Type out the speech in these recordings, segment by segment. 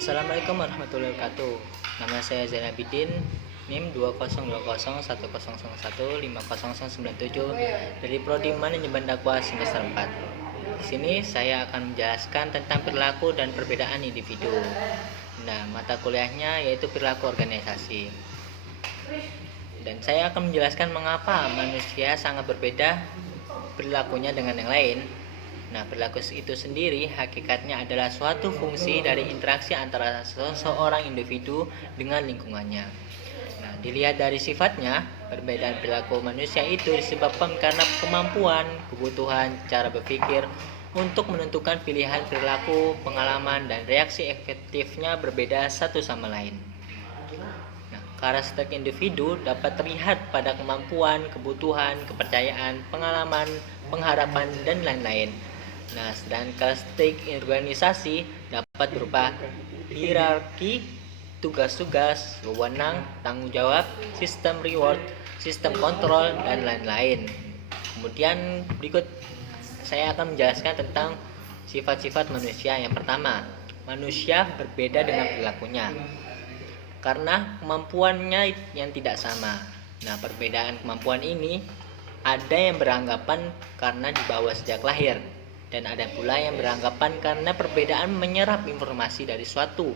Assalamualaikum warahmatullahi wabarakatuh. Nama saya Zainabidin, NIM 202010015097 dari Prodi Manajemen Dakwah semester 4. Di sini saya akan menjelaskan tentang perilaku dan perbedaan individu. Nah, mata kuliahnya yaitu perilaku organisasi. Dan saya akan menjelaskan mengapa manusia sangat berbeda perilakunya dengan yang lain. Nah, perilaku itu sendiri hakikatnya adalah suatu fungsi dari interaksi antara seseorang individu dengan lingkungannya. Nah, dilihat dari sifatnya, perbedaan perilaku manusia itu disebabkan karena kemampuan, kebutuhan, cara berpikir untuk menentukan pilihan perilaku, pengalaman, dan reaksi efektifnya berbeda satu sama lain. Nah, karakteristik individu dapat terlihat pada kemampuan, kebutuhan, kepercayaan, pengalaman, pengharapan, dan lain-lain. Nah, sedangkan karakteristik organisasi dapat berupa hierarki, tugas-tugas, wewenang, tanggung jawab, sistem reward, sistem kontrol, dan lain-lain. Kemudian berikut saya akan menjelaskan tentang sifat-sifat manusia. Yang pertama, manusia berbeda dengan perilakunya karena kemampuannya yang tidak sama. Nah, perbedaan kemampuan ini ada yang beranggapan karena dibawa sejak lahir, dan ada pula yang beranggapan karena perbedaan menyerap informasi dari suatu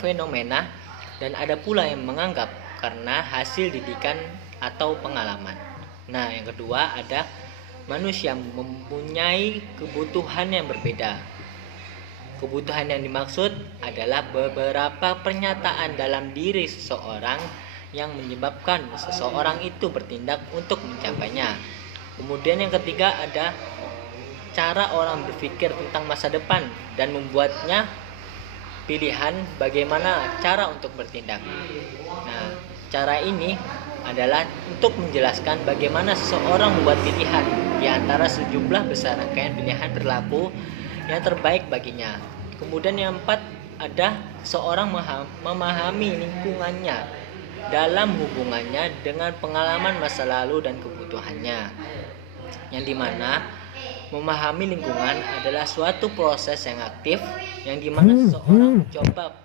fenomena, dan ada pula yang menganggap karena hasil didikan atau pengalaman. Nah, yang kedua ada manusia mempunyai kebutuhan yang berbeda. Kebutuhan yang dimaksud adalah beberapa pernyataan dalam diri seseorang yang menyebabkan seseorang itu bertindak untuk mencapainya. Kemudian yang ketiga ada cara orang berpikir tentang masa depan dan membuatnya pilihan bagaimana cara untuk bertindak. Nah, cara ini adalah untuk menjelaskan bagaimana seseorang membuat pilihan di antara sejumlah besar rangkaian pilihan perilaku yang terbaik baginya. Kemudian yang keempat ada seorang memahami lingkungannya dalam hubungannya dengan pengalaman masa lalu dan kebutuhannya, yang dimana memahami lingkungan adalah suatu proses yang aktif yang dimana seseorang mencoba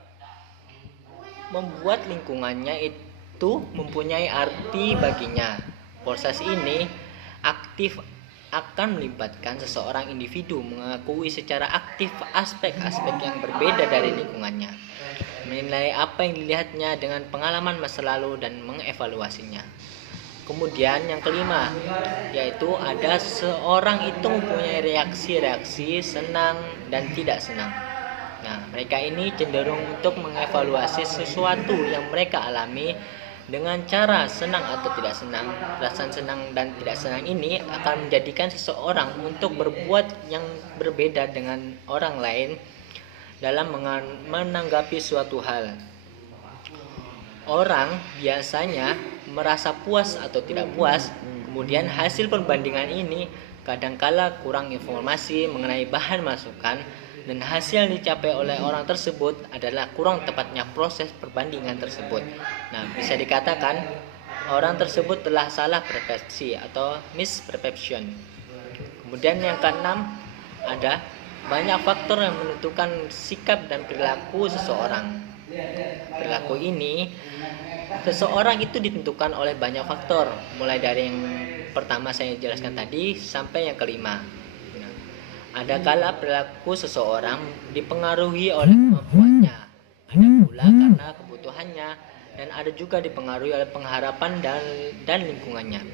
membuat lingkungannya itu mempunyai arti baginya. Proses ini aktif akan melibatkan seseorang individu mengakui secara aktif aspek-aspek yang berbeda dari lingkungannya, menilai apa yang dilihatnya dengan pengalaman masa lalu dan mengevaluasinya. Kemudian yang kelima, yaitu ada seorang itu mempunyai reaksi-reaksi senang dan tidak senang. Nah, mereka ini cenderung untuk mengevaluasi sesuatu yang mereka alami dengan cara senang atau tidak senang. Perasaan senang dan tidak senang ini akan menjadikan seseorang untuk berbuat yang berbeda dengan orang lain dalam menanggapi suatu hal. Orang biasanya merasa puas atau tidak puas, kemudian hasil perbandingan ini kadangkala kurang informasi mengenai bahan masukan, dan hasil yang dicapai oleh orang tersebut adalah kurang tepatnya proses perbandingan tersebut. Nah, bisa dikatakan orang tersebut telah salah persepsi atau misperception. Kemudian yang keenam ada banyak faktor yang menentukan sikap dan perilaku seseorang. Perilaku ini seseorang itu ditentukan oleh banyak faktor, mulai dari yang pertama saya jelaskan tadi sampai yang kelima. Ada kala perilaku seseorang dipengaruhi oleh kemampuannya, ada pula karena kebutuhannya, dan ada juga dipengaruhi oleh pengharapan dan lingkungannya.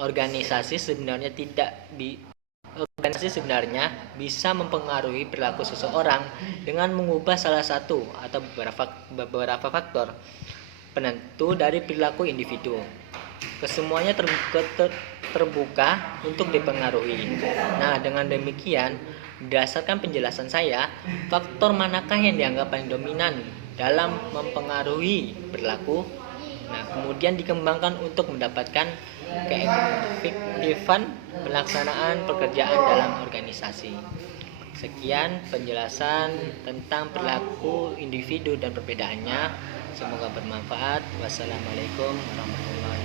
Organisasi sebenarnya bisa mempengaruhi perilaku seseorang dengan mengubah salah satu atau beberapa faktor penentu dari perilaku individu. Kesemuanya terbuka untuk dipengaruhi. Nah, dengan demikian, berdasarkan penjelasan saya, faktor manakah yang dianggap paling dominan dalam mempengaruhi perilaku? Nah, kemudian dikembangkan untuk mendapatkan keefektifan pelaksanaan pekerjaan dalam organisasi. Sekian penjelasan tentang perilaku individu dan perbedaannya. Semoga bermanfaat. Wassalamualaikum warahmatullahi wabarakatuh.